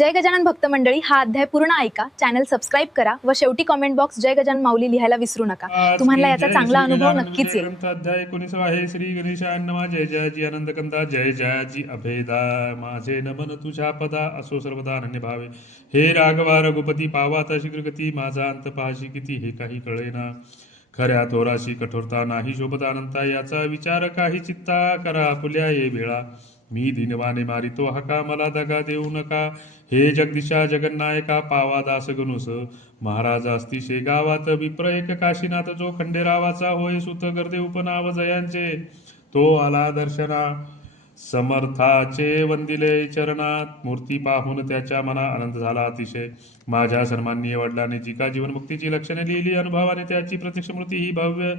जय गजानन भक्त मंडळी, हा अध्याय पूर्ण ऐका, चॅनल सबस्क्राईब करा व शेवटी कमेंट बॉक्स जय गजानन माऊली लिहायला विसरू नका. तुम्हाला याचा चांगला अनुभव नक्कीच येईल. अध्याय 19 आहे. श्री गणेशान्नमा जय जयाजी आनंद कंदा जय जयाजी अभेदा माझे नमन तुझ्या पदा असो सर्वदा अनन्य भावे. हे राघवा रघुपती पावाता शीघ्रगती माझा अंत पाहाशी किती हे काही कळेना. खऱ्या थोराशी कठोरता नाही शोभता अनंता याचा विचार काही चित्ता करा आपुल्या ये वेळा. मी दिनवाने मारितो हका मला दगा देऊ नका. हे जगदीशा जगन्नायका पावा दास गणुस. महाराज असती शेगावात विप्र एक काशीनाथ जो खंडेरावाचा होय सुत गर्दे उपनाव जयांचे. तो आला दर्शना समर्थाचे वंदिले चरणात. मूर्ती पाहून त्याच्या मना आनंद झाला अतिशय. माझ्या सन्माननीय वडिलांनी जी का जीवनमुक्तीची लक्षणे लिहिली अनुभवाने त्याची प्रत्यक्ष मूर्ती ही भव्य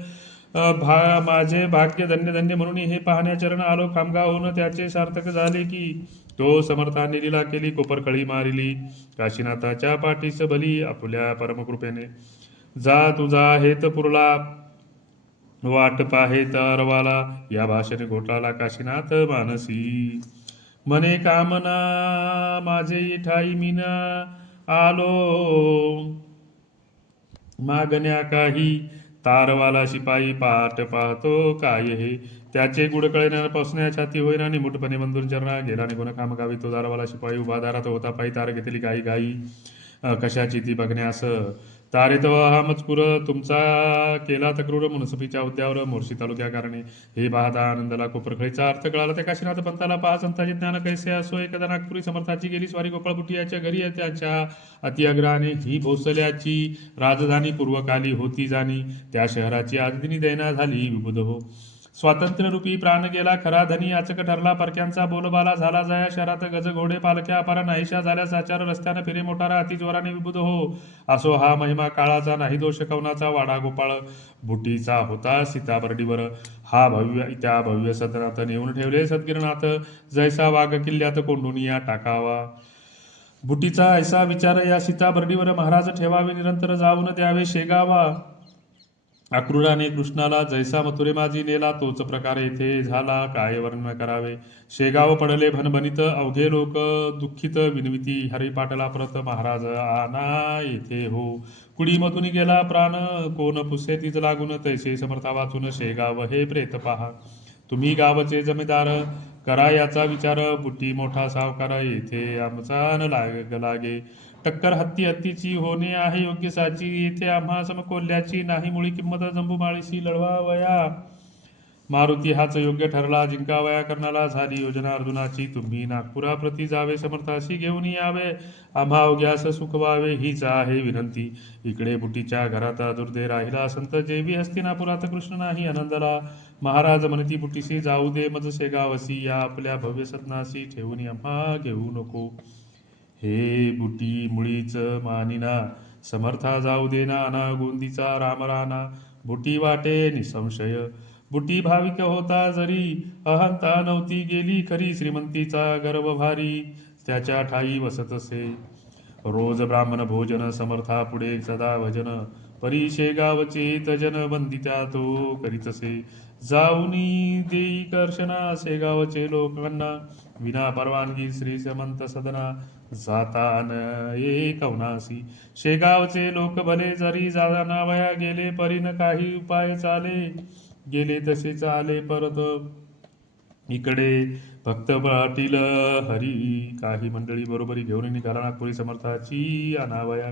माझे भाग्य धन्य धन्य म्हणून हे पाहण्या चरण आलो. खामगावहून त्याचे सार्थक झाले की तो समर्थाने लीला केली. कोपरकळी मारिली काशीनाथाच्या पाठीस बली आपुल्या परमकृपेने. जा तुझा हेत पुरला वाट पाहे तरवाला या भाषेने घोटाळला काशीनाथ मानसी. मने कामना माझे ठाई मीना आलो मागण्या काही. तारवाला शिपाई पाठ पाहतो काय हे. त्याचे गुड कळण्यापासून छाती होईना निमुटपणे बंधून चरणा गेला निघून खामगावी. तो दारवाला शिपाई उभा दारात होता पायी. तार घेतली गाई गाई कशाची ती बघण्यास. तारे तो हा मजकूर तुमचा केला तक्रूर मुनसफीच्या हुद्द्यावर मोर्शी तालुक्या कारणे. हे पाहता आनंदाला कोपरखळीचा अर्थ कळाला. त्या काशीनाथ पंताला पहा संतांचे ज्ञान कैसे असो. एकदा नागपुरी समर्थाची गेली स्वारी गोपाळपुटी याच्या घरी. त्याच्या अतिअग्रहाने ही भोसल्याची राजधानी पूर्वकाली होती जाणी. त्या शहराची आजदिनी दैना झाली विबुध हो. स्वातंत्र्यरूपी प्राण गेला खरा धनी याचक ठरला. परक्यांचा बोलबाला झाला जया. शहरात गज घोडे पालख्या अपारा नाहीशा झाल्या. साचार रस्त्यानं फिरे मोटारा अति जोराने विबुध हो. असो हा महिमा काळाचा नाही दोष कवनाचा. वाडा गोपाळ बुटीचा होता सीताबर्डीवर. हा त्या भव्य सदनात नेऊन ठेवले सद्गिरनाथ. जैसा वाघ किल्ल्यात कोंडून या टाकावा. बुटीचा ऐसा विचार या सीताबर्डीवर महाराज ठेवावे. निरंतर जाऊन द्यावे शेगावा. अक्रूराने कृष्णाला जैसा मथुरे माझी नेला तोच प्रकार येथे झाला. काय वर्णन करावे. शेगाव पडले भनभनीत अवघे लोक दुःखित विनविती. हरिपाटला परत महाराज आना येथे हो. कुडीमधून गेला प्राण कोण पुसे तीच लागून. तैसे समर्था वाचून शेगाव हे प्रेत पहा. तुम्ही गावचे जमीदार करा याचा विचार. बुटी मोठा सावकार येथे आमचा न लागे. टक्कर हत्ती हत्तीची होणे आहे योग्य साची. येथे आम्हा समकोल्ल्याची नाही मुळी किंमत. जंबूमाळीशी लढवावया मारुती हाच योग्य ठरला. जिंकावया कर्णाला झाली योजना अर्जुनाची. तुम्ही नागपुराप्रती जावे समर्थाशी घेऊन यावे. आम्हा अवघ्यास सुखवावे हीच आहे विनंती. इकडे बुटीच्या घरात दुर्दे राहिला संत जेवी. हस्तिनापुरात कृष्ण नाही आनंदला. महाराज म्हणती बुटीशी जाऊ दे मज शेगावसी. या आपल्या भव्य सदनाशी ठेवून आम्हा घेऊ नको. हे बुटी मुळीच मानिना समर्था जाऊ देना. अना गोंदीचा राम राणा बुटी वाटे निसंशय. बुटी भाविक होता जरी अहंता नव्हती गेली खरी. श्रीमंतीचा गर्व भारी त्याच्या ठाई वसत असे. रोज ब्राह्मण भोजन समर्था पुढे सदा भजन. परी शेगावचे तजन बंदित्या तो करीत असे. जाऊनी देई कर्षणा शेगावचे लोकांना. विना परवानगी श्री समंत सदना जाता नये कवनासी. शेगावचे लोक भले जरी जाणावया गेले. परीन काही उपाय चाले गेले तसे चाले परत. इकडे भक्त पाटील हरी काही मंडळी बरोबरी घेऊन निघाला नागपुरी समर्थाची आणावया.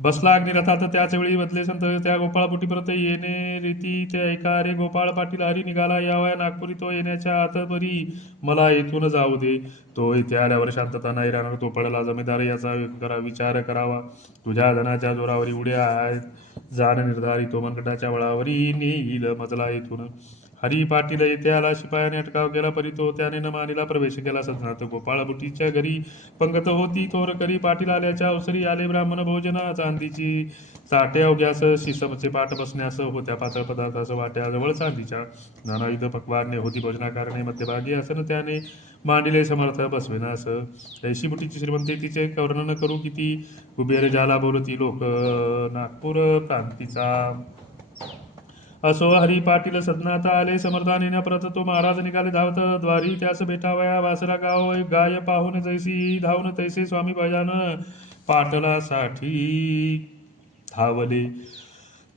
बसला अग्निरथात त्याच वेळी बदले संत त्या गोपाळपुटी परत येणे रीती ते ऐका रे. गोपाळ पाटील हरी निघाला यावया नागपुरी. तो येण्याच्या आत परी मला येथून जाऊ दे. तो इथे आल्यावर शांतता नाही राहणार. तो पडला जमीदार याचा विचार करावा. तुझ्या धनाच्या जोरावरी उड्या आहेत जाण निर्धारी. तो मनगटाच्या वळावरी नेईल मजला येथून. हरी पाटील येथे आला. शिपायाने अटकाव केला परी तो त्याने न मानीला प्रवेश केला सदनात. गोपाळ बुटीच्या घरी पंगत होती थोर करी. पाटील आल्याच्या अवसरी आले ब्राह्मण भोजन. चांदीची चाटे अवघ्यास शिसमचे पाठ बसण्यास होत्या. पातळ पदार्थास वाट्याजवळ चांदीच्या नानाविध पक्वाने होती. भोजनाकारणे मध्यभागी आसन त्याने मांडिले समर्थ बसवेनास. ऐशी बुटीची श्रीमंती तिचे वर्णन करू किती. कुबेर ज्याला बोलती लोक नागपूर प्रांतीचा. असो हरी पाटील सदनाता आले समर्थान येण्या परत तो महाराज निघाले धावत द्वारी त्यास भेटावया वासरा गाव गाय पाहून जैसी धावून तैसे स्वामी भजान पाटलासाठी धावले.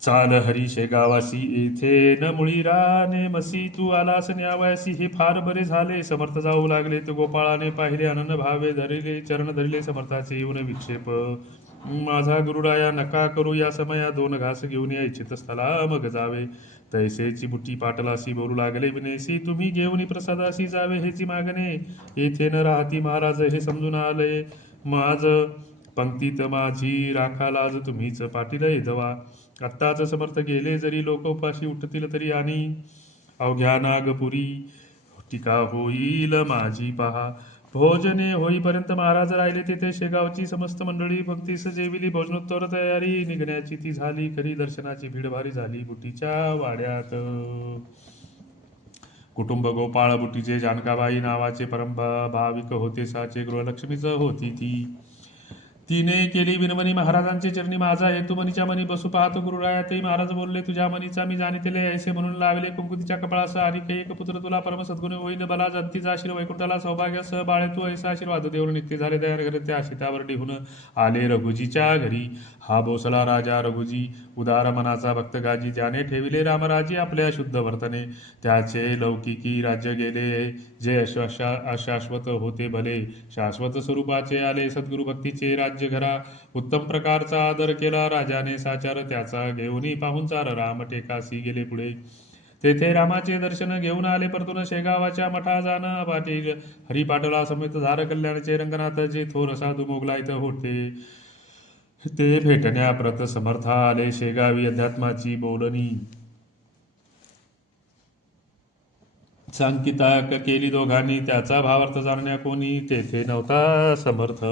चाल हरी शेगावासी येथे न मुळीरा नेमसी तू आलास न्यावयासी हे फार बरे झाले. समर्थ जाऊ लागले ते गोपाळाने पाहिले अनन भावे धरिले चरण धरिले समर्थाचे येऊन विक्षेप. माझा गुरुराया नका करू या समया 2 घास घेऊन या इच्छित स्थला मग जावे. तैसेची बुटी पाटलासी बोलू लागले विनेसी तुम्ही घेऊन प्रसादासी जावे हेची मागणे. येथे न राहती महाराज हे समजून आले माझ पंक्तीत माझी राखा लाज तुम्हीच पाटील येदवा. आत्ताच समर्थ गेले जरी लोक उपाशी उठतील तरी आणि अवघ्या नागपुरी टीका होईल माझी पहा. भोजने होईपर्यंत महाराज राहिले तेथे शेगावची समस्त मंडळी भक्तीस जेविली. भोजनोत्तर तयारी निघण्याची ती झाली खरी. दर्शनाची भीड भारी झाली बुटीच्या वाड्यात. कुटुंब गोपाळ बुटीचे जानकाबाई नावाचे परम भाविक होते. साचे गृहलक्ष्मीच होती ती. तिने केली विनवणी महाराजांचे चरणी माझा हेतू मनीच्या मनी बसू पाहतो गुरुराया. ते महाराज बोलले तुझ्या मनीचा मी जाणितेले ऐसे म्हणून लावले कुंकुतीच्या कपाळास आणि एक पुत्र तुला परम सद्गुणी होईल. बला जंतीचा आशीर्वाद वैकुंठाला सौभाग्यासह बाळे तू ऐसा आशीर्वाद देऊन नित्य झाले. दयान घर त्या सीतावर निघून आले रघुजीच्या घरी. हा बोसला राजा रघुजी उदार मनाचा भक्त गाजी. ज्याने ठेविले रामराजी आपल्या शुद्ध वर्तने. त्याचे लौकिकी राज्य गेले जे अशाश्वत होते भले. शाश्वत स्वरूपाचे आले सद्गुरु भक्तीचे राज्य घरा. उत्तम प्रकारचा आदर केला राजाने साचार त्याचा. घेऊनी पाहुणचार राम टेकासी गेले पुढे. तेथे रामाचे दर्शन घेऊन आले परतून शेगावाच्या मठा जाण. पाटील हरिपाटला समेत झार कल्याणचे रंगनाथ जे थोर साधू मोगलायत होते. ते भेटण्या प्रत समर्थ आले शेगावी अध्यात्माची बोलणी. सांकिता केली दोघांनी त्याचा भावार्थ जाणण्या कोणी तेथे नव्हता समर्थ.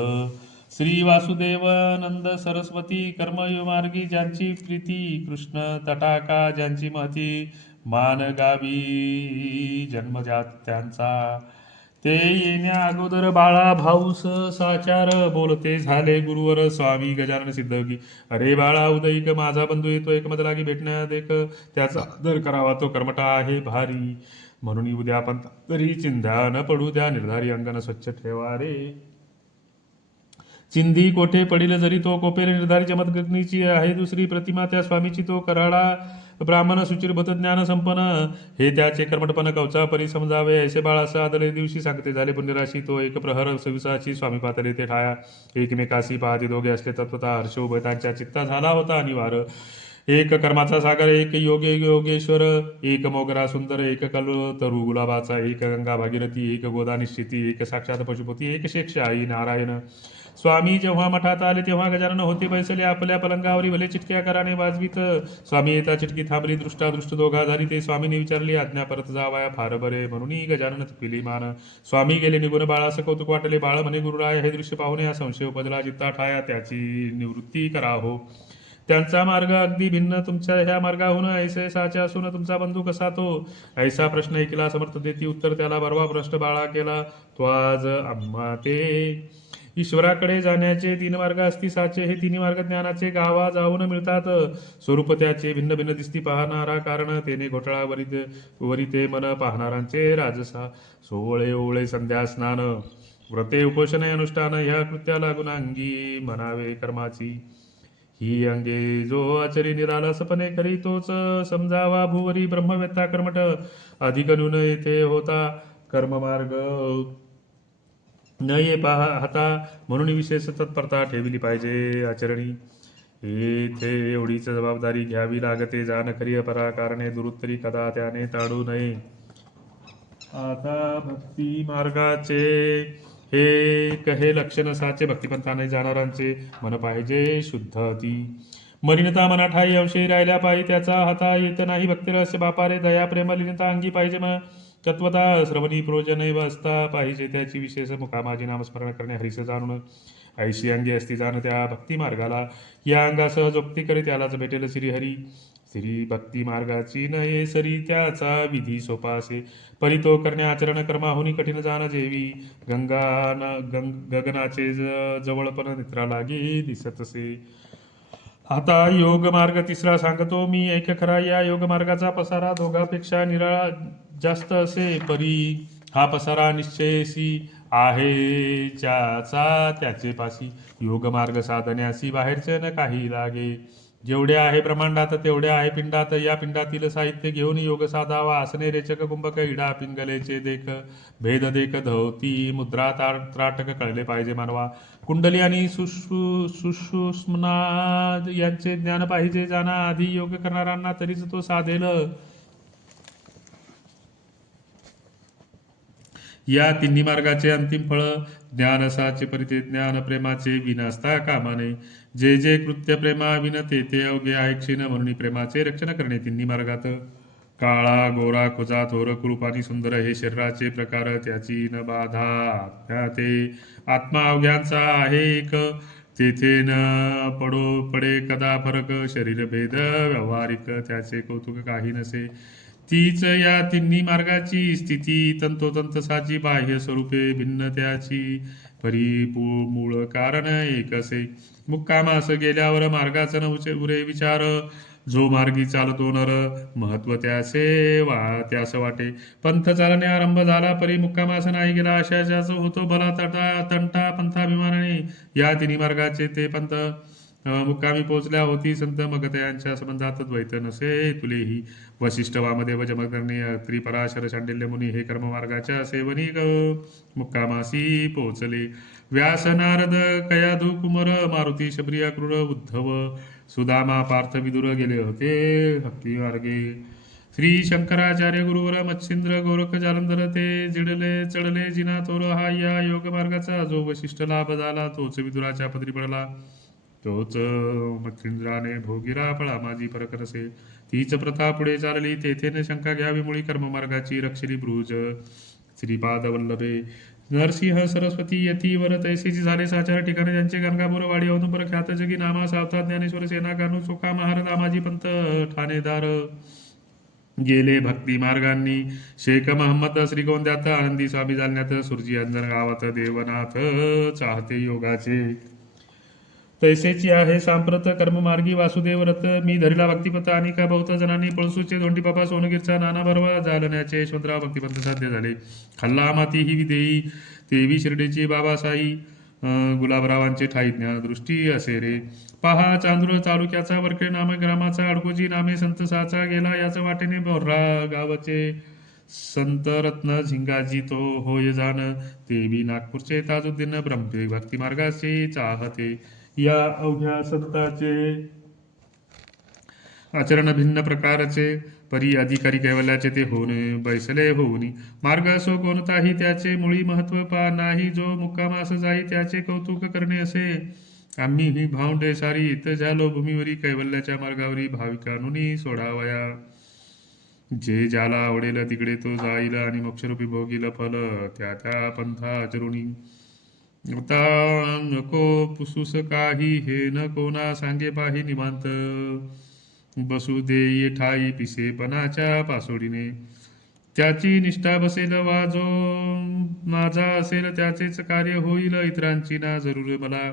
श्री वासुदेव नंद सरस्वती कर्मयोमार्गी ज्यांची प्रीती. कृष्ण तटाका ज्यांची महती मान गावी जन्मजात त्यांचा. ते येण्या अगोदर बाळा भाऊस साचार बोलते झाले गुरुवर स्वामी गजानन सिद्धगी. अरे बाळा उदयिक माझा बंधू येतो एकमतलागी भेटण्यात देख. त्याचा आदर करावा तो कर्मटा आहे भारी. म्हणून उद्या पण तरी चिंध्या न पडू द्या निर्धारी अंगण स्वच्छ ठेवा रे. चिंधी कोठे पडिल जरी तो कोपेर निर्धारी चमत्गग्नीची आहे दुसरी प्रतिमा त्या स्वामीची. तो कराडा ब्राह्मण सुचिरभूत ज्ञान संपन्न हे त्याचे कर्मटपण कवचा परी समजावे. ऐसे बाळासा आदले दिवशी सांगते झाले पुण्यराशी. तो एक प्रहर सविसाची स्वामी पातळी ते ठाया. एकमेकाशी पाहते दोघे असले तत्वता हर्ष उभय त्यांच्या चित्ता झाला होता अनिवार्य. एक कर्माचा सागर एक योगेश्वर एक मोगरा सुंदर एक कल तरु गुलाबाचा एक गंगा भागीरथी एक गोदा निश्चिती एक साक्षात पशुपती एक शेष आई नारायण. स्वामी जेव्हा मठात आले तेव्हा गजानन होते बैसले आपल्या पलंगावरी. भले चिटक्या कराने वाजवीत स्वामी येता चिटकी थांबली. दृष्टादृष्ट दोघा झाली ते स्वामीने विचारली आज्ञा परत जावाया फार बरे. म्हणून गजानन पिली मान. स्वामी गेले निघून बाळास कौतुक वाटले. बाळ म्हणे गुरुराय हे दृश्य पाहून या संशय उपजला जित्ता ठाया त्याची निवृत्ती करा हो. त्यांचा मार्ग अगदी भिन्न तुमच्या ह्या मार्गाहून ऐसे साचे असून तुमचा बंधू कसा तो. ऐसा प्रश्न ऐकला समर्थ देती उत्तर त्याला बरवा प्रश्न बाळा केला तो आज आम्हा ते. ईश्वराकडे जाण्याचे 3 मार्ग असती साचे. हे 3 मार्ग ज्ञानाचे गावा जाऊन मिळतात. स्वरूप त्याचे भिन्न भिन्न दिसती पाहणारा कारण तेने घोटाळा वरिते मन पाहणारांचे राजसा. सोवळे ओवळे संध्या स्नान व्रते उपोषणे अनुष्ठान ह्या कृत्याला गुणांगी म्हणावे कर्माची. ही अंगे जो आचरी निराला सपने करी तोच समजावा भुवरी ब्रह्मवेत्ता कर्मठ. अधिक न्यून येथे होता कर्ममार्ग न ये पाहता. म्हणून विशेष तत्परता ठेवली पाहिजे आचरणी. येथे एवढीच जबाबदारी घ्यावी लागते जाण खरी अपरा कारणे दुरुत्तरी कदा त्याने टाळू नये. आता भक्ती मार्गाचे हे कहे लक्षण साचे. भक्तिपंथाने जाणारांचे मन पाहिजे शुद्ध ती. मलिनता मना ठाई अंशी राहिल्या पायी त्याचा हाता येत नाही. भक्तिरहस्य बापारे दया प्रेम लिनता अंगी पाहिजे मग तत्वता श्रवणी प्रोजन असता पाहिजे त्याची. विशेष मुकामाजी नामस्मरण करणे हरीस जाणून ऐशी अंगी असती जाण त्या भक्ती मार्गाला. या अंगासह जोक्ती करे त्यालाच भेटेल श्रीहरी. श्री भक्ती मार्गाची नये सरी त्याचा विधी सोपा असे. परी तो करणे आचरण कर्माहुनी कठीण जाण जेवी. गगनाचे जवळपण नेत्रा लागे दिसत असे. आता योग मार्ग तिसरा सांगतो मी, ऐक खरा. या योग मार्गाचा पसारा दोघांपेक्षा निराळा जास्त असे, परी हा पसारा निश्चयसी आहे ज्याचा त्याचे पाशी. योग मार्ग साधण्यासी बाहेरचे न काही लागे. जेवढे आहे ब्रह्मांडात तेवढे आहे पिंडात. या पिंडातील साहित्य घेऊन योग साधावा. आसने रेचक कुंभक इडा पिंगलेचे देख. भेद देख धवती मुद्रा त्राटक कळले पाहिजे मानवा. कुंडली आणि सुषुम्ना यांचे ज्ञान पाहिजे जाना. आधी योग करणाऱ्यांना तरीच तो साधेल. या तिन्ही मार्गाचे अंतिम फळ ज्ञान असाचे, परिते ज्ञान प्रेमाचे विनासता कामा नये. जे जे कृत्य प्रेमा विन ते अवघे आहे क्षीण. म्हणून प्रेमाचे रक्षण करणे तिन्ही मार्गात. काळा गोरा खुजा थोर कुरूप आणि सुंदर हे शरीराचे प्रकार, त्याची न बाधा. ते आत्मा अवघ्यांचा आहे एक, तेथे न पडे कदा फरक. शरीर भेद व्यावहारिक त्याचे कौतुक काही नसे. तीच या तिन्ही मार्गाची स्थिती, तंतोतंत साची बाह्य स्वरूपे भिन्न त्याची, मूळ कारण एक असे. मुक्कामास गेल्यावर मार्गाचा न उरे विचार, जो मार्गी चालतो नर महत्व त्यास वाटे. पंथ चालणे आरंभ झाला परी मुक्कामास नाही गेला, आशाच्याच होतो भला तंटा पंथाभिमानाने. या तिन्ही मार्गाचे ते पंथ मुक्कामी पोचल्या होती संत, मग त्यांच्या संबंधात द्वैत नसे तुलेही. वशिष्ठ वामदेव जमदग्नी अत्री पराशर शांडिल्य मुनी हे कर्ममार्गाच्या सेवनी मुक्कामासी पोचले. व्यास नारद कयाधू कुमर मारुती शबरिया क्रूर उद्धव सुदामा पार्थ विदुर गेले होते भक्ती मार्गे. श्री शंकराचार्य गुरुवर मच्छिंद्र गोरख जालंधर ते चढले जिना थोर. हा या योग मार्गाचा जो वशिष्ठ लाभ झाला, तोच विदुराच्या पदरी पडला. तोच मच्छिंद्राने भोगिरा फळा माझी फरक नसे. तीच प्रथा पुढे चालली, तेथे न शंका घ्यावी मुळी कर्ममार्गाची. रक्षली ब्रूज श्रीपाद वल्लभे नरसिंह सरस्वती यतीवर तैसेची झाले साचार ठिकाणी ज्यांचे गंगापूर वाडी औदुंबर ख्यात जगी नामा सावता ज्ञानेश्वर सेना कानू चोखा महार दामाजी पंत ठाणेदार गेले भक्ती मार्गांनी. शेख महम्मद श्रीगोंद्यात आनंदी स्वामी जालन्यात सुरजी अंजन गावात देवनाथ चाहते योगाचे. तैसेची आहे सांप्रत कर्ममार्गी वासुदेव रथ. मी धरिला भक्तिपथ आणि का बहुत जणांनी पळसूचे धोंडी बाबा सोनगिरचा नाना भरवा जालन्याचे यशवंतराव भक्तिपंथ साध्य झाले. खल्ला माती ही विदेई तेवी शिर्डीची बाबासाई गुलाबरावांचे ठाई ज्ञानदृष्टी असे रे. पहा चांदूर तालुक्याचा वरकडे नामे ग्रामाचा अडकोजी नामे संत साचा गेला. याच वाटेने बोर्रा गावाचे संत रत्न झिंगाजी तो होय जाण. ते बी नागपूरचे ताजुद्दीन ब्रह्मे भक्ती मार्गाचे चाहते. या अवघ्या संतांचे आचरण भिन्न प्रकारचे, परी अधिकारी कैवल्याचे ते होऊन बैसले होऊनी. मार्ग असो कोणताही त्याचे मुळी महत्व नाही, जो मुक्कामास जाई त्याचे कौतुक करणे असे. आम्ही ही भावंडे सारी इथं झालो भूमीवरी, कैवल्याच्या मार्गावरी भाविकांनी सोडावया. जे ज्याला आवडेल तिकडे तो जाईल आणि मोक्षरूपी भोगील फल त्या त्या पंथा आचरुणी. आता नको पुसूस काही हे न कोणा सांगे पाही निवांत. बसू दे ठाई पिसेपणाच्या पासोडीने. त्याची निष्ठा बसेल वा जो माझा असेल त्याचेच कार्य होईल, इतरांची ना जरूर मला.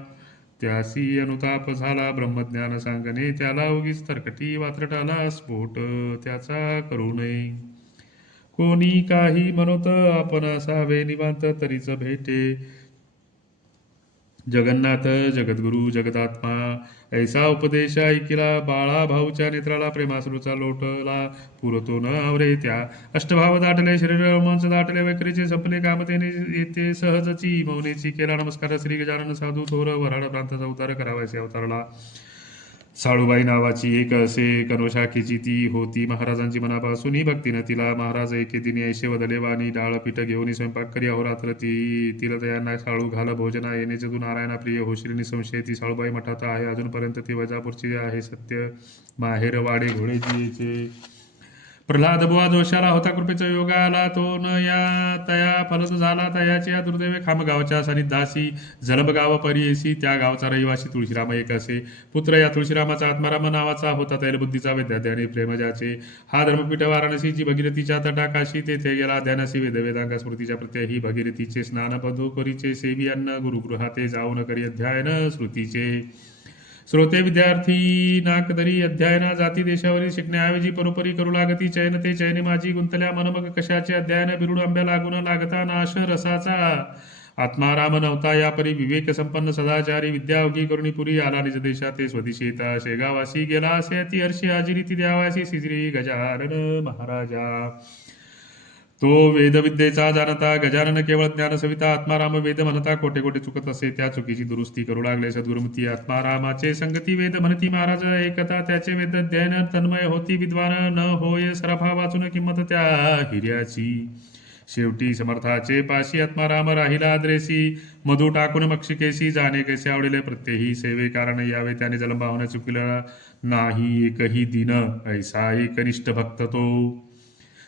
त्यासी अनुताप झाला ब्रह्मज्ञान सांगणे, त्याला उगीच तरकटी वात्रटाला स्फोट त्याचा करू नये. कोणी काही म्हणत आपण असावे निवांत, तरीच भेटे जगन्नाथ जगद्गुरु जगदात्मा. ऐसा उपदेश ऐकिला बाळा भाऊच्या नेत्राला प्रेमाश्रूचा लोटला. पुरतो न आवरे त्या अष्टभाव दाटले, शरीर रोमांच दाटले, वैखरीचे संपले कामतेने येते सहजची. मौनेची केला नमस्कार श्री गजानन साधू थोर. वराड प्रांताचा उद्धार करावायचे अवतारला. साळूबाई नावाची एक असे कनोशाखेची ती होती. महाराजांची मनापासून भक्तीनं तिला महाराज एके दिनी ऐशे वदले वाणी. डाळ पीठ घेऊन स्वयंपाक करी अहोरात्र तिला तयांना साळू घाल भोजना येण्याचे तू नारायणा प्रिय होशील निसंशय. ती साळूबाई मठात आहे अजूनपर्यंत. ती वजापूरची आहे सत्य माहेर वाडे घोडेजीचे. प्रल्हाद बुवा जोशाला होता कृपेचा योगा आला, तो न या तया फलत झाला. तयाचे या दुर्दैवे खामगावच्या सनिधासी. जलब गाव परियेसी त्या गावचा रहिवासी तुळशीराम एक असे. पुत्र या तुळशीरामाचा आत्माराम नावाचा होता. तैलबुद्धीचा विद्यार्थी आणि प्रेमजाचे. हा धर्मपीठ वाराणसीची भगीरथीच्या तटाकाशी. तेथे गेला ध्यानसी वेदांग स्मृतीच्या प्रत्यय. ही भगीरथीचे स्नान बधू करीचे सेवी अन्न. गुरुगृहाते जाऊन करी अध्ययन श्रुतीचे. श्रोते विद्यार्थी नाकदरी अध्ययना जाती देशावरील शिकण्याऐवजी परोपरी करू लागती चैन ते चैने माझी गुंतल्या मन मग कशाचे अध्ययन बिरुड आंब्या लागून लागता नाश रसाचा आत्माराम नव्हता या परी विवेक संपन्न सदाचारी विद्या अवघी करुणी पुरी आला निज देशा ते स्वदेशी येता शेगावासी गेला असे अति हर्षी हाजिरी ती द्यावासी श्री गजानन महाराजा तो वेदविद्येचा जाणता गजानन केवळ ज्ञान सविता आत्माराम वेद म्हणता कोटे कोटे चुकत असे त्या चुकीची दुरुस्ती करू लागले सद्गुरुमती आत्मारामाचे संगती वेद म्हणती महाराज एकता त्याचे वेद अध्ययन तन्मय होती विद्वान न होय सराफा वाचून किंमत त्या हिऱ्याची शेवटी समर्थाचे पाशी आत्माराम राहिला द्रेसी मधु टाकून मक्षिकेशी जाणे कैसे आवडेले प्रत्येही सेवे कारण यावे त्याने जलंबावने चुकलं नाही एकही दिन ऐसा एकनिष्ठ भक्त तो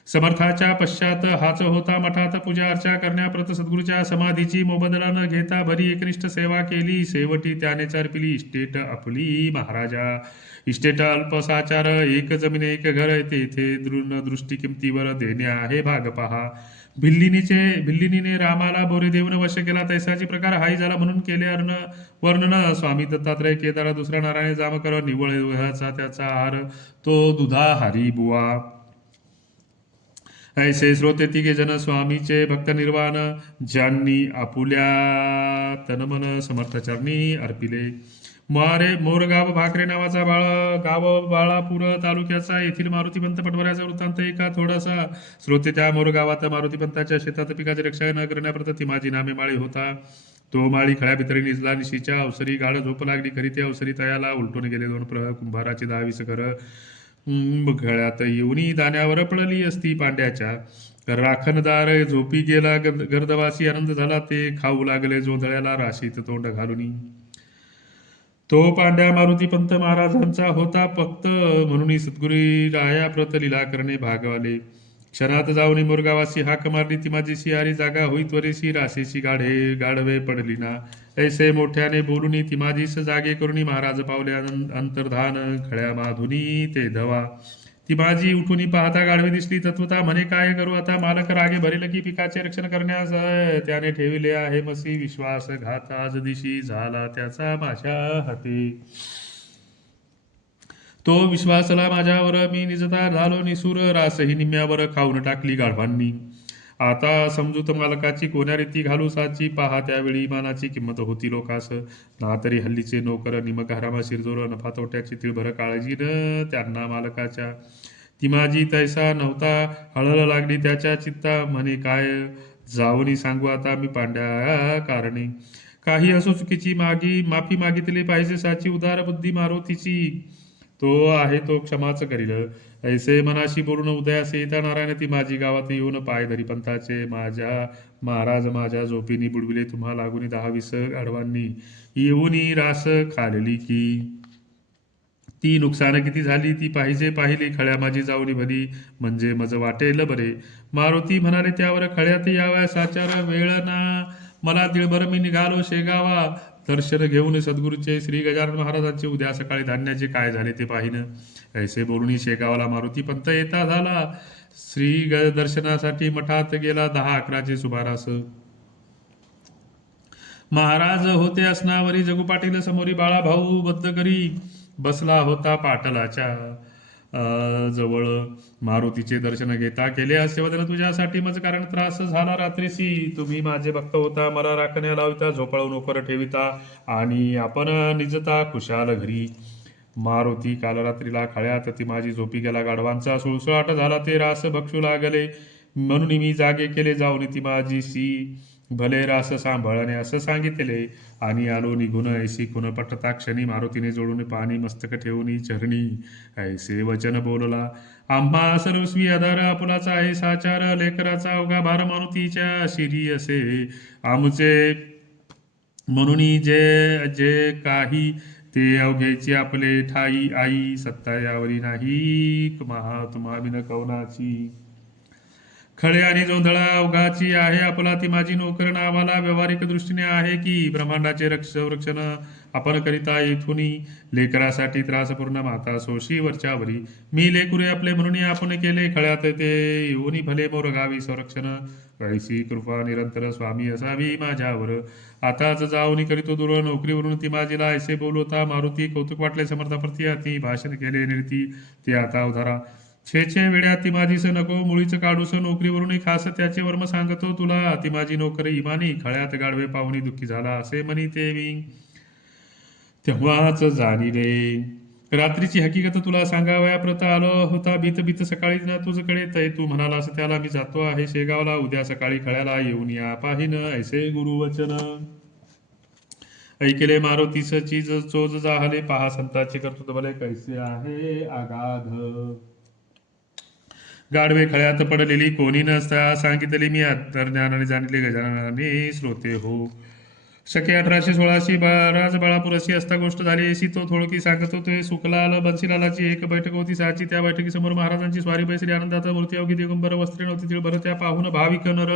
समर्थाच्या पश्चात हाच होता मठात पूजा अर्चा करण्याप्रत सद्गुरूच्या समाधीची मोबदला न घेता भरी एकनिष्ठ सेवा केली शेवटी त्याने चरपिली इस्टेट आपली महाराजा इस्टेट अल्पसाचार एक जमीन एक घर तेथे दृष्टी किमतीवर देणे आहे भाग पहा भिल्लिनीने रामाला बोरे देऊन वश केला तैसाची प्रकार हाही झाला म्हणून केले वर्णन स्वामी दत्तात्रय केदारा दुसरा नारायण जामकर निवळ त्याचा आहार तो दुधाहारी बुवा ऐसे श्रोते तिघे जन स्वामीचे भक्त निर्वाण ज्यांनी आपुल्या तनमन समर्थचरणी अर्पिले मोरगाव भाकरे नावाचा गाव बाळापूर तालुक्याचा येथील मारुतीपंत पटवर्याचा वृत्तांत एका थोडासा श्रोते त्या मोरगावात मारुतीपंताच्या शेतात पिकाचे रक्षण न करण्याप्रत माझी नामे माळी होता तो माळी खळ्या भितरी निजला निशीच्या अवसरी गाढ झोप लागली खरी त्या अवसरी तयाला उलटून गेले 2 प्रह कुंभाराचे 10-20 घर गळ्यात येऊनी दाण्यावर पडली असती पांड्याच्या राखणदार झोपी गेला गर्दवासी आनंद झाला ते खाऊ लागले जोंधळ्याला राशीत तोंड घालूनी तो पांड्या मारुतीपंत महाराजांचा होता फक्त म्हणून सद्गुरी राया प्रत लीला करणे भागवाले क्षणात जाऊन मोरगावासी हाक मारली ती माझी सियारी जागा होई त्वरेशी रासेशी गाढवे पडली ना ऐसे मोठ्याने बोलूनी ती माझीस जागे करुणी महाराज पावले अंतर्धान खळ्या माधुनी ते धवा ती माझी उठून पाहता गाढवी दिसली तत्वता म्हणे काय करू आता मालक रागे भरेल की पिकाचे रक्षण करण्यास त्याने ठेविले आहे मसी विश्वासघात आज दिशी झाला त्याचा माझ्या हाती तो विश्वासला माझ्यावर मी निजता झालो निसूर रासही निम्म्यावर खाऊन टाकली गाढवांनी आता समजूत मालकाची कोण्या रीती घालू साची पहा त्यावेळी मानाची किंमत होती लोकास ना तरी हल्लीचे नोकर निमक हरामा शिरजोर नफा तोट्याची तिळभर काळजी न त्यांना मालकाच्या ती माझी तैसा नव्हता हळहळ लागली त्याच्या चित्ता म्हणे काय जाऊनी सांगू आता मी पांड्या कारणे काही असो चुकीची माफी मागितली पाहिजे साची उदार बुद्धी मारुतीची तो आहे तो क्षमाच करील ऐसे मनाशी बोलून उदयास येता नारायण ती माझी गावात येऊन पाय धरी पंथाचे महाराज माझ्या झोपीनी बुडविले तुम्हा लागून 10-20 गाढवांनी येऊनी रास खालेली की ती नुकसान किती झाली ती पाहिली खळ्या माझी जाऊनी भली म्हणजे मज वाटेल बरे मारुती म्हणाले त्यावर खळ्यात याव्या साचार वेळ ना मला दिळभर मी निघालो शेगावा दर्शन घेऊन सद्गुरूचे श्री गजानन महाराजांचे उद्या सकाळी धान्याचे काय झाले ते पाहिन ऐसे बोलून शेगावला मारुती पंत येता झाला श्री दर्शनासाठी मठात गेला 10-11चे सुमारास महाराज होते असनावरी जगू पाटील समोरी बाळा भाऊ बद्ध करी बसला होता पाटलाच्या जवळ मारुतीचे दर्शन घेता केले असे वदन तुझ्यासाठी मज कारण त्रास झाला रात्रीसी तुम्ही माझे भक्त होता मला राखण्या लाविता झोपाळू नोकर ठेविता आणि आपण निजता खुशाल घरी मारुती काल रात्रीला खळ्यात ती माझी झोपी गेला गाढवांचा सुळसुळाट झाला ते रास भक्षू लागले म्हणून मी जागे केले जाऊन ती माझी सी भले रास सांभाळणे असं सांगितले आणि आलो निघून ऐशी खुन पटता क्षणी मारुतीने जोडून पाणी मस्तक ठेवून चरणी ऐसे वचन बोलला आम्हा सर्वस्वी आधार आपुलाचा आहे साचार लेकराचा अवघा भार मारुतीच्या शिरी असे आमचे म्हणून जे काही ते अवघेचे आपले ठाई आई सत्ता यावरी नाही तुम्हा बिन कवनाची खळे आणि जोंधळा अवघाची आहे आपला ती माझी नोकर नावाला व्यावहारिक दृष्टीने आहे की ब्रह्मांडाचे संरक्षण आपण करिता इथुनी लेकरासाठी त्रासपूर्ण माता सोशी वरच्यावरी मी लेकुरे आपले म्हणून आपण केले खळ्यात ते येऊनी भले मोर गावी संरक्षण कैसी कृपा निरंतर स्वामी असावी माझ्यावर आताच जाऊन करीतो दूर नोकरीवरून ती माझीला ऐसे बोलवता मारुती कौतुक वाटले समर्थाप्रती अति भाषण केले निर्ती ते आता उधारा छे वेड्या ती माझीस नको मुळीच काढूस नोकरीवरून खास त्याचे वर्म सांगतो तुला ती माझी नोकर इमानी खळ्यात गाडवे पाहुणी दुःखी झाला असे म्हणी ते मी तेव्हाच जाणी रे रात्रीची हकीकत तुला सांगावया प्रत आलो होता बीत बीत सकाळी ना तुझकडे तय तू म्हणालास त्याला मी जातो आहे शेगावला उद्या सकाळी खळ्याला येऊन या पाहिन ऐसे गुरुवचन ऐकले मारुतीस चीज चोज जाहले पहा संताचे कर्तृत्व भले कैसे आहे आगाध गाडवे खळ्यात पडलेली कोणी नसता सांगितले मी अंतर्ज्ञानाने जाणले गजाननाने श्रोते हो शके 1816 राजबाळापूरशी असता गोष्ट झाली अशी तो थोडकी सांगत होते सुकलाल बन्सीलालाची एक बैठक होती साची त्या बैठकीसमोर महाराजांची स्वारी बैसली आनंदात मूर्ती अवघी दिगंबर वस्त्रे नव्हती तिळभर त्या पाहून भाविक नर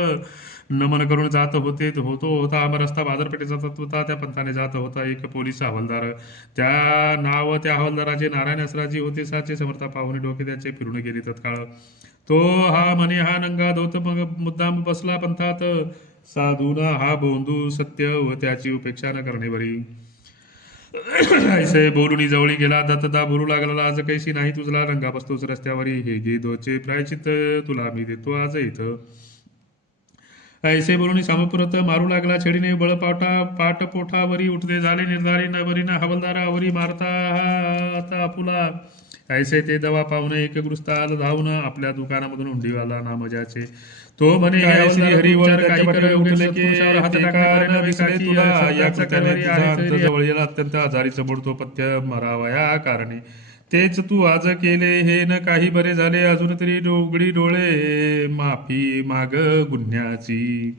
नमन करून जात होता हा रस्ता बाजारपेठेचा जात होता त्या पंथाने जात होता एक पोलीस हवालदार त्या हवालदाराचे नारायण असराजी होते साचे समर्था पाहुणे डोके त्याचे फिरून गेले तत्काळ तो हा म्हणे हा नंगा धोत मग मुद्दाम बसला पंथात साधूना हा बोंधू सत्य व त्याची उपेक्षा न करणे बरी ऐसे बोलून जवळी गेला दत्तदा बोलू लागला आज कैसी नाही तुझला रंगा बसतोच रस्त्यावरी हे घे दोचे प्रायचित तुला मी देतो आज इथं ऐसे बोलून सामपुरत मारू लागला छेडीने पाटपोठावरी उठते झाले निर्धारी नवरीना हवलदारावरी मारता आता आपुला ऐसे ते दवा पाहून एक गृस्ताल धावून आपल्या दुकानामधून हुंडीवाला नामजाचे तो म्हणे हरिवर काही कर उठले की जवळ येला अत्यंत आजारीच मोडतो पथ्य मरावया कारणे तेच तू आज केले हे न काही बरे झाले अजून तरी उघडी डोळे माफी माग गुन्ह्याची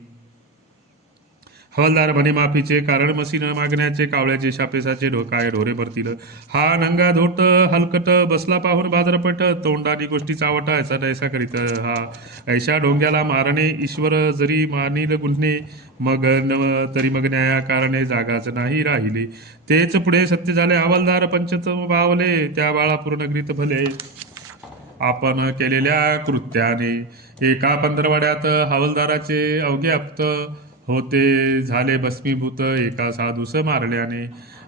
हवालदार म्हणे माफीचे कारण मसीन मागण्याचे कावळ्याचे शापेसाचे काय ढोरे भरतील हा नंगा धोट हलकट बसला पाहून बाजारपट तोंडानी गोष्टी चावटा ऐसा तैसा करीत हा ऐशा ढोंग्याला मारणे ईश्वर जरी मानील गुन्हे मग तरी मग न्याया कारणे जागाच नाही राहिले तेच पुढे सत्य झाले हवालदार पंचतम बावले त्या बाळापूर नगरीत भले आपण केलेल्या कृत्याने एका पंधरवाड्यात हवालदाराचे अवघे आप्त होते झाले भस्मीभूत एका साधूस मारल्याने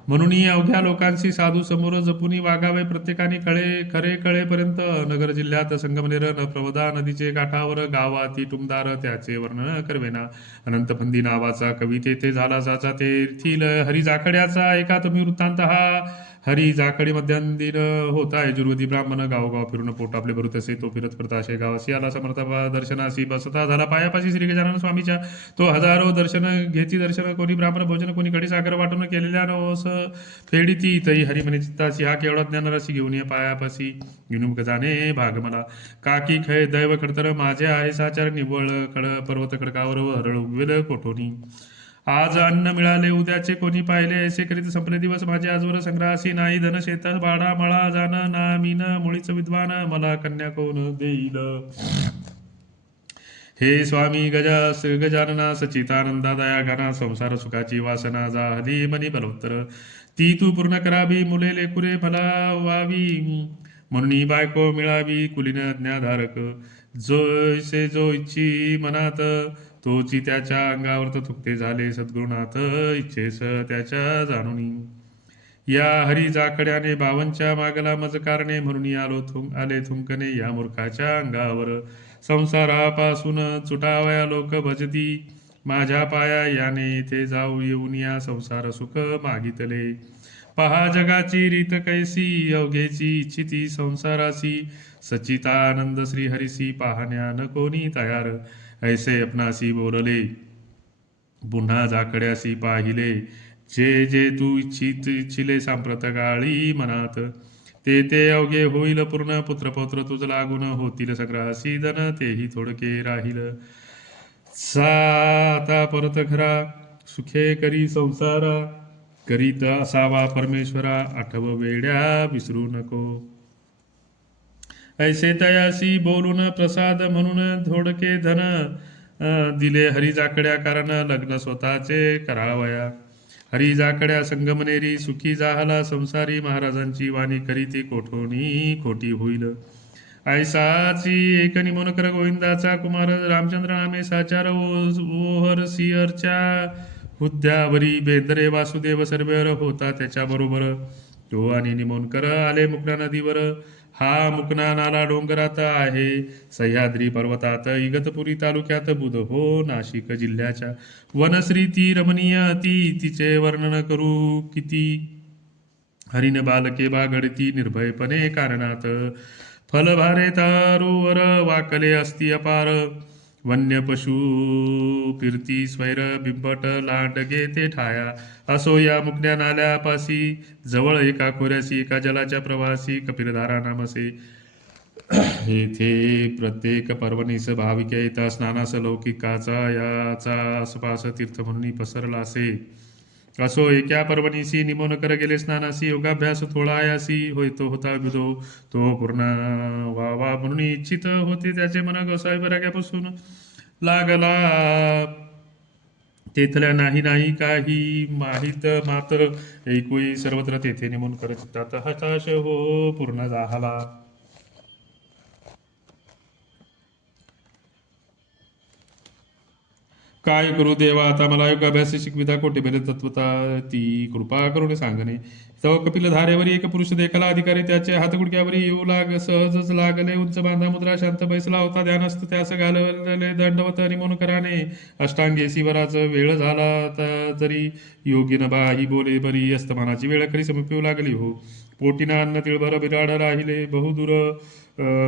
म्हणून अवघ्या लोकांशी साधू समोर जपुनी वागावे प्रत्येकाने खरे कळेपर्यंत नगर जिल्ह्यात संगमनेर प्रवदा नदीचे काठावर गावाती टुमदार त्याचे वर्णन करवेना अनंत फंदी नावाचा कवी तेथे झाला जाचा तेथील हरी जाखड्याचा एका तुम्ही वृत्तांत हा हरी जाखडी मध्यांदिन होता यजुर्वेदी ब्राह्मण गावोगाव फिरून पोट आपले भरत असे तो फिरत करता असे गावासी आला समर्थ दर्शनासी बसता झाला पायापाशी श्री गजानन स्वामीच्या तो हजारो दर्शन घेती दर्शन कोणी ब्राह्मण भोजन कोणी कडी साखर वाटून केलेल्या नवस फेडी ती तई हरी म्हणे चित्तासी हा केवढा ज्ञानराशी घेऊन ये पायापाशी घेऊन गजाने भाग मला काकी खय दैव खडतर माझे आहे साचार निव्वळ पर्वत खडकावर हरळ उगवेल कोठोनी आज अन्न मिळाले उद्याचे कोणी पाहिले ऐसे करीत संपले दिवस माझे आजवर संग्रहासी नाही धन शेतात बाडा मळा जाण ना मीन मुळीच विद्वान मला कन्या कोण देईल हे स्वामी गजानना सचितानंदा दया घना संसार सुखाची वासना जाहली मनी बलोत्तर ती तू पूर्ण करावी मुले लेकुरे मला व्हावी म्हणून बायको मिळावी कुलीन ज्ञाधारक जो इच्छी मनात तोची त्याच्या अंगावर थुकते झाले सद्गुरुनाथ इच्छेस त्याच्या जाणून या हरी जाकड्याने बावनच्या मागला मजकारणे म्हणून आले थुंकणे या मूर्खाच्या अंगावर संसारापासून चुटावया लोक भजती माझ्या पाया याने ते जाऊ येऊन या संसार सुख मागितले पहा जगाची रीत कैसी अवघेची इच्छिती संसारासी सचितानंद श्री हरिसी पाहण्या न कोणी तयार ऐसे आपणासी बोलले पुन्हा जाकड्यासी पाहिले जे जे तू इच्छिले सांप्रत काळी मनात ते अवघे होईल पूर्ण पुत्रपौत्र तुझ लागून होतील संग्रहासी धन तेही थोडके राहील आता परत खरा सुखे करी संसारा करीत असावा परमेश्वरा आठव वेड्या विसरू नको ऐसे तयासी बोलून प्रसाद म्हणून थोडके धन दिले हरी जाकड्या कारण लग्न स्वतःचे करावया. हरी जाकड्या संगमनेरी सुखी जाहला संसारी महाराजांची वाणी करीती कोठोनी खोटी होईल. ऐसाची एक निमोन कर गोविंदाचा कुमार रामचंद्र नामे साचार ओहर सियरच्या हुद्द्यावरी बेंद्रे वासुदेव सर्वेर होता त्याच्या बरोबर. तो आणि निमोनकर आले मुकना नदीवर. हा मुकना नाला डोंगरात आहे सह्याद्री पर्वतात इगतपुरी तालुक्यात बुध हो नाशिक जिल्ह्याच्या. वनश्री ती रमणीय ती तिचे वर्णन करू किती. हरिण बालके बागडती निर्भयपणे कारणात. फलभारे तारूवर वाकले असती अपार. वन्य पशु फिरती स्वैर बिंबट लांडगे ते ठाया. असो या मुकण्या नाल्यापासी जवळ एका खोऱ्यासी एका जलाच्या प्रवासी कपिलधारा नामसे. येथे प्रत्येक पर्वणीस भाविके येता स्नानास लौकिकाचा याचा आसपास तीर्थ म्हणून पसरलासे. असो एका पर्वणीसी निमोन कर गेले स्नानासी योगाभ्यास थोडायासी होय तो होता विदो तो पूर्ण व्हावा म्हणून इच्छित होते त्याचे मन गोसावी वैराग्यापासून लागला. तेथल्या नाही नाही काही माहित मात्र ऐकूई सर्वत्र तेथे निमोन कर चित्तात हताश हो पूर्ण झाला. काय करू देवा आता मला योगाभ्यास शिकविता कोठे भेले तत्वता ती कृपा करून सांगणे. तेव्हा कपिल धारेवरी एक पुरुष देखला अधिकारी त्याचे हातगुडक्यावरी येऊ सहजच लागले. उंच बांधा मुद्रा शांत बैसला होता ध्यानस्थ त्यास घालवलेले दंडवत निमोन कराने. अष्टांगेसी बराच वेळ झाला तरी योगीन बाही बोले बरी अस्तमानाची वेळ करी समीप लागली हो. पोटीना अन्न तिळभर बिराड राहिले बहुदूर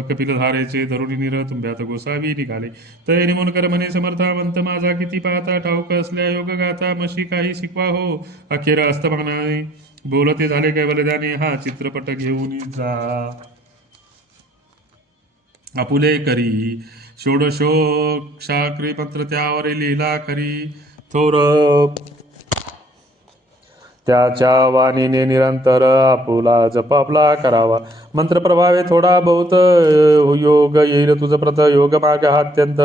कपिलधारेचे धरुणी निर तुंब्यात गोसावी निघाले. तय निमोन कर म्हणे समर्थावंत माझा किती पाहता ठाऊक असल्या योग गाता मशी काही शिकवा हो. अखेर अस्तमानाने बोलते झाले कैवल्याने हा चित्रपट घेऊन जा. आपुले करी षोडशोक्षाक्री मंत्र त्यावर लिहिला खरी थोर. त्याच्या वाणीने निरंतर आपुला जप आपला करावा. मंत्र प्रभावे थोडा बहुत योग येईल तुझ प्रत. योग मार्ग हा अत्यंत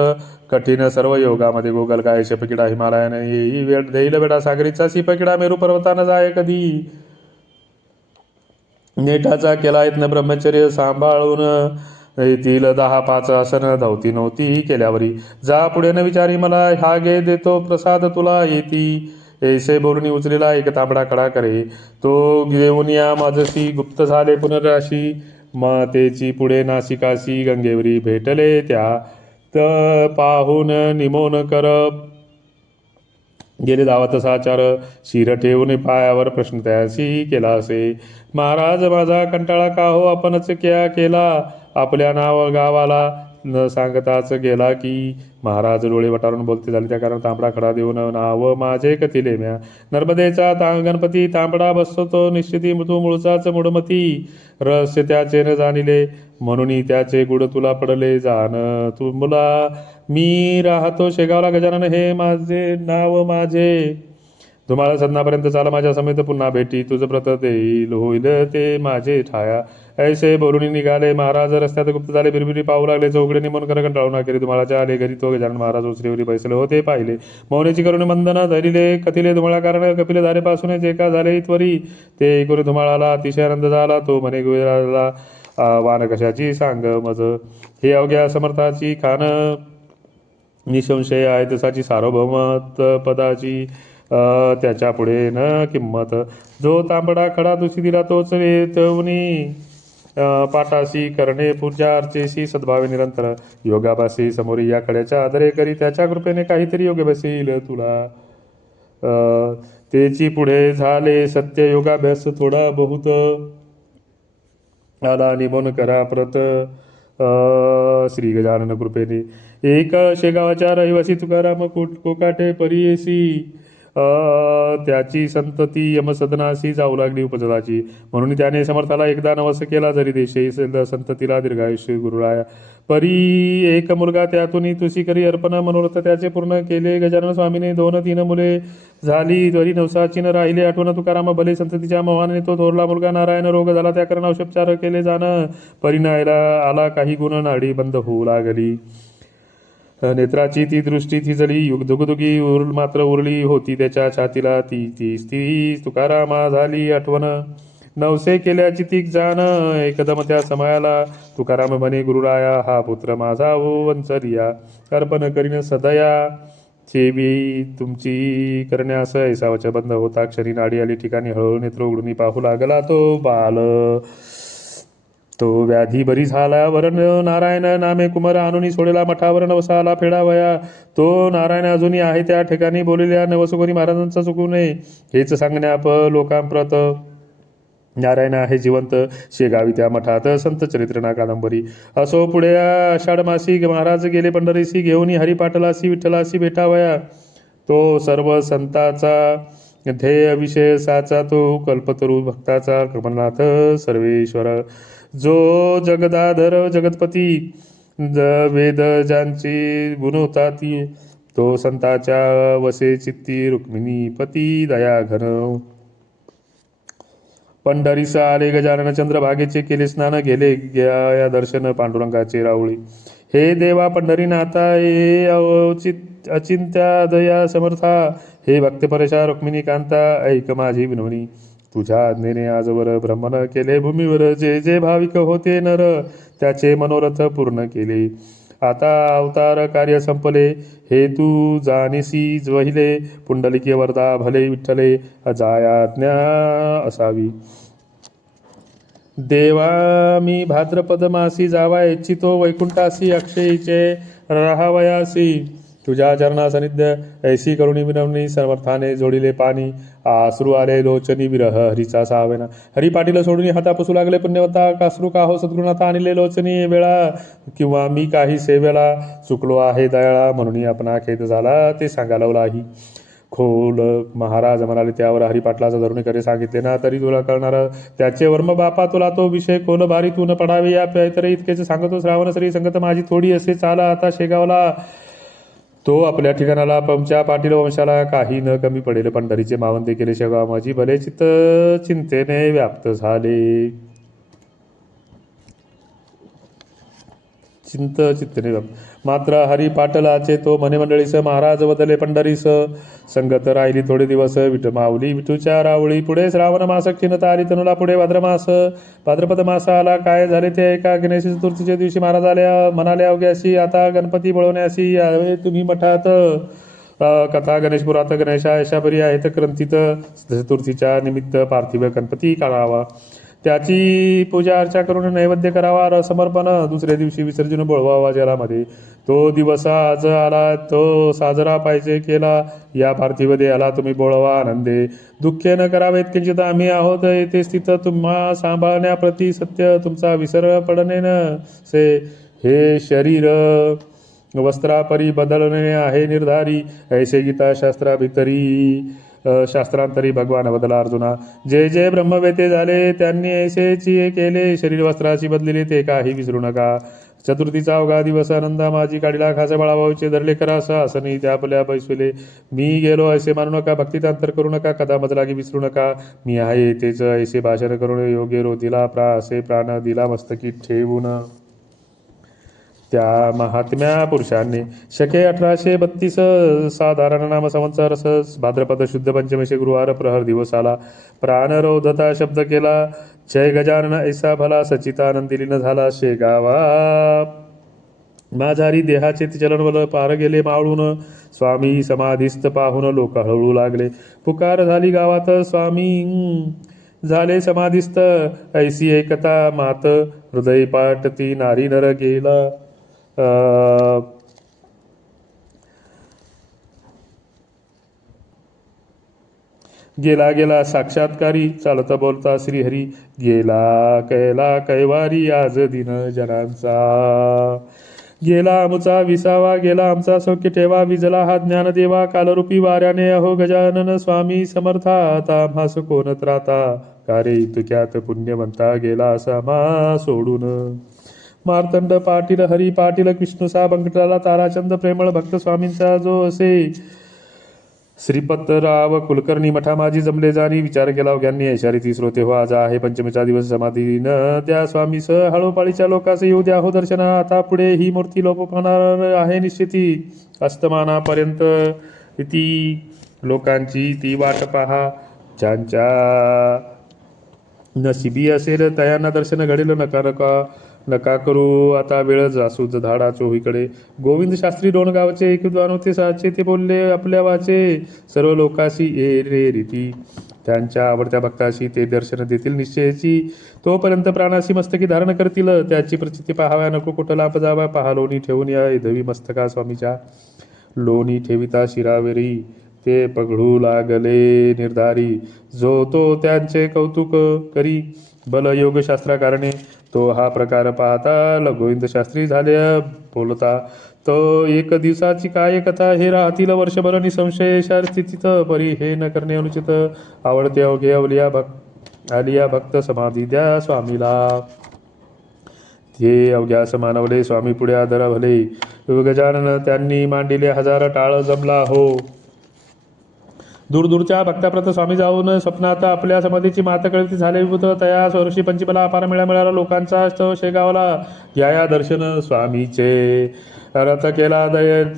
कठीण सर्व योगामध्ये गोगल काय शेपकिडा हिमालयान येई वेळ देईल बेडा सागरीचा सिपकिडा मेरू पर्वतानं जाय कधी. नेटाचा केला यत्न ब्रह्मचर्य सांभाळून येथील 10-5 आसन धावती नव्हती केल्यावरी. जा पुढे न विचारी मला हा गे देतो प्रसाद तुला येती. ऐसे बोलून उचलेला एक तांबडा कडा करे तो घेऊन या माझसी गुप्त झाले पुनराशी. मातेची पुढे नाशिकाशी गंगेवरी भेटले त्या पाहून निमोन कर गेले धावत साचार. शिर ठेवून पायावर प्रश्न त्याशी केला असे. महाराज माझा कंटाळा का हो आपणच क्या केला. आपल्या नाव गावाला न सांगताच गेला की. महाराज डोळे वटारून बोलते झाले त्या कारण तांबडा खडा देऊन नाव माझे कथिले म्या. नर्मदेचा गणपती तांबडा बसतो निश्चिती तू मूळचाच मूढमती. रहस्य त्याचे न जाणिले म्हणून त्याचे गुड तुला पडले जाण. तू मुला मी राहतो शेगावला गजानन हे माझे नाव माझे. तुम्हाला सदनापर्यंत चाला माझ्या समेत पुन्हा भेटी. तुझ प्रत देईल होईल ते माझे ठाया. ऐसे बोलून निघाले महाराज रस्त्यात गुप्त झाले. बिरबिरी पाहू लागले. चौकडे निमोन कर कंटाळू ना केली. तुम्हाला आले घरी तो गजानन महाराज उचरीवरी बैसले होते पाहिले. मौनेची करून मंदन धरिले कथिले धुमळा कारण कपिल धारेपासून जे का झाले त्वरी. ते ऐकून धुमाळाला अतिशय आनंद झाला. तो म्हणे गुराला वान कशाची सांग मज. हे अवघ्या समर्थाची खान निसंशय आहे तसाची सार्वभौमत पदाची त्याच्या पुढे न किंमत. जो तांबडा खडा तुशी दिला तोच वेतवणी. पाटाशी करणे पूजा अर्चेशी सद्भावे निरंतर. योगाभासी समोरी या खड्याच्या आदरे करी त्याच्या कृपेने काहीतरी योग बसेल तुला. तेची पुढे झाले सत्य योगाभ्यास थोडा बहुत. आला निमोन करा प्रत श्री गजानन कृपेने. एक शेगावाच्या रहिवासी तुकाराम कोकाटे परियेसी. त्याची संतती यमसदनाशी जाऊ लागली उपजलाची. म्हणून त्याने समर्थाला एकदा नवस केला जरी देशे संततीला दीर्घायुष्य गुरुराया. परी एक मुलगा त्यातून तुशी करी अर्पण मनोरथ त्याचे पूर्ण केले. गजानन स्वामीने 2-3 मुले झाली त्वरी नवसाची न राहिले आठवण तुकाराम भले संततीच्या मोहाने तो थोरला मुलगा नारायण रोग झाला त्या कारण औषधोपचार केले जाणं परिणायला आला काही गुण नाडी बंद होऊ लागली नेत्राची ती दृष्टी ती जळी दुगदुगी मात्र उरली होती त्याच्या छातीला ती तुकारामा झाली आठवण नवसे केल्याची तीक जाण एकदम त्या समयाला तुकाराम म्हणे गुरुराया हा पुत्र माझा ओ वंचलिया अर्पण करीन सदया सेवी तुमची करण्यास ऐसा बंद होता क्षणी नाडी आली ठिकाणी हळूहळू नेत्र उघडून पाहू लागला तो बाल तो व्याधी बरी झाला वरण नारायण नामे कुमार आणून सोडेला मठावर नवसाला फेडावया तो नारायण अजूनही आहे त्या ठिकाणी बोललेल्या नवसुखोनी महाराजांचा चुकू नये हेच सांगण्याप लोकांप्रत नारायण आहे जिवंत शेगावी त्या मठात संत चरित्र ना कादंबरी असो पुढे आषाढ मासी महाराज गेले पंढरीसी घेऊन हरिपाटलासी विठ्ठलासी भेटावया तो सर्व संताचा ध्येय विषय साचा तो कल्पतरू भक्ताचा कमलनाथ सर्वेश्वर जो जगदाधर जगतपती वेद ज्यांची गुणवताती तो संताच्या वसे चित्ती रुक्मिणी पती दया घन पंढरीस आले गजानन चंद्रभागेचे केले स्नान गेले या दर्शन पांडुरंगाचे रावळी हे देवा पंढरीनाथा हे अचिंत्या दया समर्था हे भक्तपरेशा रुक्मिणी कांता ऐक माझी विनवणी तुझ्या आज्ञेने आजवर भ्रमण केले भूमीवर जे जे भाविक होते नर त्याचे मनोरथ पूर्ण केले आता अवतार कार्य संपले हे तू जाणीसी वहिले पुंडलिके वरदा भले विठ्ठले अजायाज्ञा असावी देवा मी भाद्रपद मासी जावा इच्छितो वैकुंठासी अक्षयीचे राहावयासी तुझ्या चरणा सानिध्य ऐसी करुणी विनवणी समर्थाने जोडिले पाणी आसरू आले लोचनी विरह हरीचा सावेना हरी पाटील सोडून हाता पुसू लागले पुण्यवता कासरू का हो सद्गुणाता आणले लोचनी वेळा किंवा मी काही सेवेला चुकलो आहे दयाळा म्हणून आपणा खेद झाला ते सांगायलाही खोल महाराज म्हणाले त्यावर हरिपाटलाचा धरुणी करे सांगितले ना तरी तुला कळणार त्याचे वर्म बापा तुला तो विषय खोल भारी तू न पडावे या तरी इतकेच सांगतो श्रावण श्री संगत माझी थोडी असे चाला आता शेगावला तो आपल्या ठिकाणाला पंचा पाटील वंशाला काही न कमी पडेल पंढरीचे मावंदे केले शेगाव माझी भले चिंतेने व्याप्त झाले चित्तेने व्याप्त मात्र हरी पाटलाचे तो म्हणे मंडळीस महाराज बदले पंढरीस संगत राहिली थोडे दिवस माऊली विठूच्या रावळी पुढे श्रावण मास क्षीणता आली तनुला पुढे भाद्रपद मास आला काय झाले ते एका गणेश चतुर्थीच्या दिवशी महाराज आल्या म्हणाले अवघ्याशी आता गणपती बोलवण्याशी यावे तुम्ही मठात कथा गणेशपुरात गणेशा यशापरी आहेत क्रंतीत चतुर्थीच्या निमित्त पार्थिव गणपती काढावा त्याची पूजा अर्चा करून नैवेद्य करावा समर्पण दुसऱ्या दिवशी विसर्जन बोलवावा जलामध्ये तो दिवस आज आला तो साजरा पाहिजे केला या पार्थिव देहाला तुम्ही बोळवा आनंदे दुःखे न करावेत किंचित आम्ही आहोत येथे स्थित तुम्हा सांभाळण्याप्रती सत्य तुमचा विसर पडणे न से हे शरीर वस्त्रापरी बदलणे आहे निर्धारी ऐसे गीता शास्त्रांतरी भगवान बदला अर्जुना जे जे ब्रह्मवेते झाले त्यांनी ऐसेची केले शरीर वस्त्राची बदलेले ते काही विसरू नका चतुर्थीचा अवघा दिवस आनंदा माझी काढीला खास बाळाभाऊचे धरले करा असनी त्या आपल्या बैसविले मी गेलो ऐसे मानू नका भक्तीत अंतर करू नका कदा मजलागी विसरू नका मी आहे तेच ऐसे भाषण करून योग्य रो दिला असे प्राण दिला मस्तकी ठेवून त्या महात्म्या पुरुषांनी शके 1832 साधारण नाम संवत्सर भाद्रपद शुद्ध पंचमेशी गुरुवार प्रहर दिवस आला प्राणरोधता शब्द केला जय गजानन ऐसा भला सचितानंदी लीन झाला शेगावा माझारी देहाचे चलनवल पार गेले मावळून स्वामी समाधीस्थ पाहून लोक हळू लागले पुकार झाली गावात स्वामी झाले समाधीस्थ ऐसी एकता मात हृदय पाटती नारी नर गेला गेला साक्षात्कारी चालता बोलता श्रीहरी गेला कैवारी आज दिन जनांचा गेला आमचा विसावा गेला आमचा सौख्य ठेवा विजला हा ज्ञानदेवा कालरूपी वाऱ्याने अहो गजानन स्वामी समर्था आता आम्हास कोण त्राता कारे तुक्यात पुण्यवंता गेला असा मा सोडून मार्तंड पाटील हरी पाटील विष्णुसा बंकटाला ताराचंद प्रेमळ भक्त स्वामींचा जो असे श्रीपतराव कुलकर्णी मठामाजी जमले जाणी विचार केला अवघ्यांनी ऐशारी श्रोते हो आज आहे पंचमीचा दिवस समाधीनं त्या स्वामीस हळूपाळीच्या लोकांस येऊ द्या हो दर्शन आता पुढे ही मूर्ती लोप पाहणार आहे निश्चिती अस्तमानापर्यंत ती लोकांची ती वाट पहा ज्यांच्या नशिबी असेल तयांना दर्शन घडेल नका करू आता वेळच असू धाडा चोहीकडे गोविंद शास्त्री डोणगावचे एक विद्वान होते साचे ते बोलले आपल्या वाचे सर्व लोकाशी ए रे रीती त्यांच्या आवडत्या भक्ताशी ते दर्शन देतील निश्चयाची तोपर्यंत प्राणाशी मस्तकी धारण करतील त्याची प्रचिती पाहाव्या नको कुठं लाप जावा पहा लोणी ठेवून या धवी मस्तका स्वामीच्या लोणी ठेविता शिरावेरी ते पगडू लागले निर्धारी जो तो त्यांचे कौतुक करी बल योग शास्त्राकारणे तो हा प्रकार पाहता गोविंद शास्त्री झाले बोलता तो एक दिवसाची काय कथा हे राहतील वर्षभर निसंशय स्थितीत परी हे न करणे अनुचित आवडते अवघे आलिया भक्त समाधी द्या स्वामीला ते अवघ्या समानवले स्वामी पुढे आदर भले गजानन त्यांनी मांडिले हजार टाळ जमला हो दूरदूरच्या भक्ताप्रत स्वामी जाऊन स्वप्नात आपल्या समाधीची मात कळती झाले विभूत तया वर्षी पंचमीला अपार मिळाला लोकांचा शेगावला या दर्शन स्वामीचे रथ केला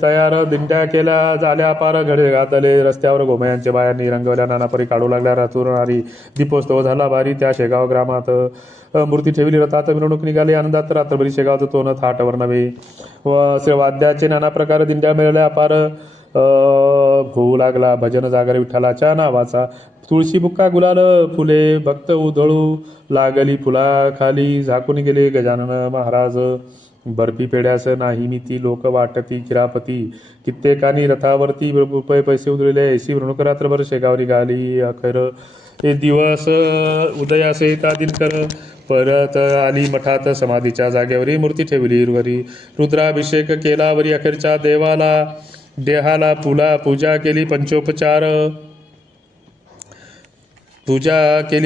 तयार दिंड्या केल्या झाल्या अपार घडे घातले रस्त्यावर गोमयांच्या बायांनी रंगवल्या नानापरी काढू लागल्या रातुरणारी दीपोत्सव झाला भारी त्या शेगाव ग्रामात मूर्ती ठेवली रथात मिरवणूक निघाली आनंदात रात्रभरी शेगावचं तोन थाटवर नव्हे व वाद्याचे नाना प्रकार दिंड्या मिळाल्या अपार होऊ लागला भजन जागर विठ्ठलाच्या नावाचा तुळशी बुक्का गुलाल फुले भक्त उधळू लागली फुला खाली झाकून गेले गजानन महाराज बर्फी पेड्यास नाही मिती लोक वाटती खिरापती कित्येकानी रथावरती रुपये पैसे उधळले ऐशी वृणुक रात्रभर शेगाव निघाली अखेर हे दिवस उदयासे दिनकर परत आली मठात समाधीच्या जागेवरी मूर्ती ठेवली वरी रुद्राभिषेक केला वरी अखेरच्या देहाला पूजा केली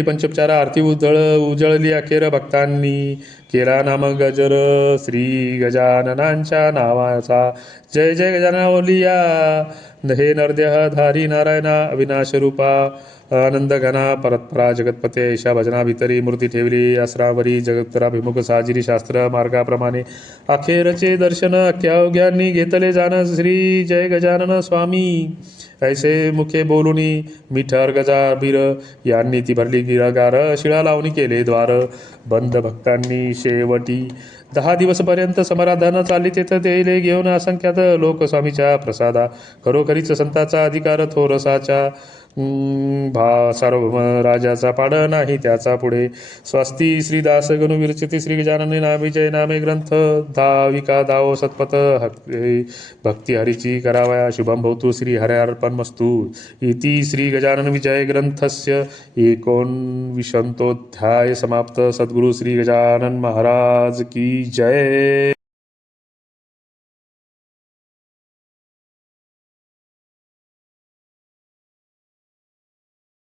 पंचोपचार आरती उजळली अखेर भक्तांनी केला नाम गजर श्री गजाननांच्या नावाचा जय जय गजाननावलिया हे नरदेह धारी नारायणा अविनाश रूपा आनंद घना परतपरा जगतपते ऐशा भजना भितरी मूर्ती ठेवली आसरावरी जगत्तराभिमुख साजिरी शास्त्र मार्गाप्रमाणे अखेरचे दर्शन अख्यावघ्यांनी घेतले जाण श्री जय गजानन स्वामी ऐसे मुखे बोलुनी मिठर गजाबीर यांनी ती भरली गिरगार शिळा लावणी केले द्वार बंद भक्तांनी शेवटी 10 दिवसपर्यंत समाराधन चालली तेथ देले घेऊन असंख्यात लोक स्वामीच्या प्रसादा खरोखरीच संताचा अधिकार थोरसाच्या सार्वभौम राजाचा पाड नाही त्याचा पुढे स्वस्ती श्रीदास गणू विरचिती श्री गजानने नामे जय नामे ग्रंथ धाविका दावो सत्पथ भक्ती हरीची करावया शुभम भवतु श्री हरे अर्पणमस्तु इति श्री गजानन विजय ग्रंथस्य 19 समाप्त सद्गुरु श्री गजानन महाराज की जय।